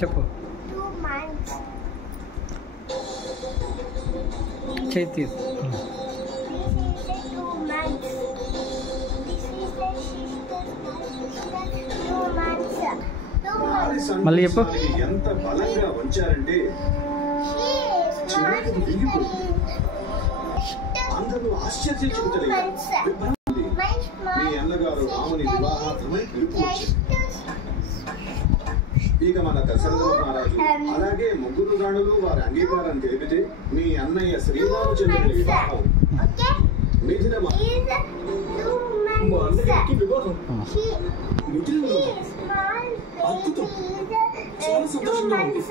చెప్పు చేతి మళ్ళీ చెప్పు. ఎంత బలంగా వంచారంటే అందరూ ఆశ్చర్యించుకుంటారు. మీ అన్నగారు రాముని వివాహార్థమై పిలుపు వచ్చింది. ఇక మన దశరథ మహారాజు అలాగే ముగ్గురు రాణులు వారి అంగీకారం తెలిపితే మీ అన్నయ్య శ్రీరామచంద్రుని వివాహం మిథున వివాహం అద్భుతం. చాలా సంతోషంగా ఉంది.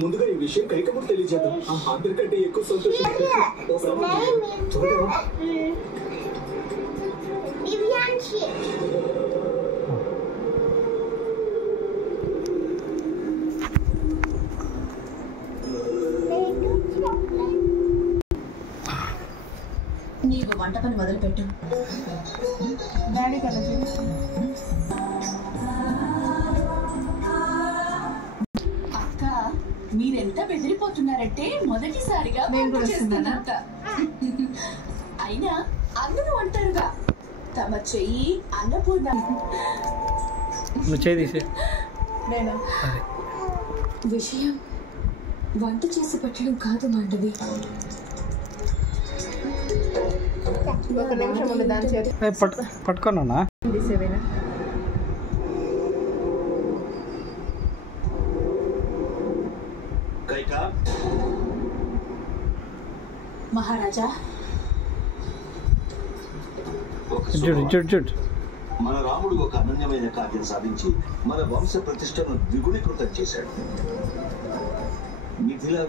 ముందుగా ఈ విషయం కైకముకు తెలియజేద్దాం. అందరికంటే ఎక్కువ సంతోషం నీవు వంట పని మొదలుపెట్టు. అక్క మీరెంత బెదిరిపోతున్నారంటే మొదటిసారిగా చేస్తున్నంత. అయినా అందరూ అంటారుగా తమ చెయ్యి అన్నపూర్ణ. విషయం వంట చేసి పెట్టడం కాదు మాండవి. ఒక నిమిషం ఉంది దాని చేతి పట్టుకోనా. మహారాజా మన రాముడు ఒక అనన్యమైన కార్యం సాధించి మన వంశ ప్రతిష్టను ద్విగుణీకృతం చేశాడు. మిథిలా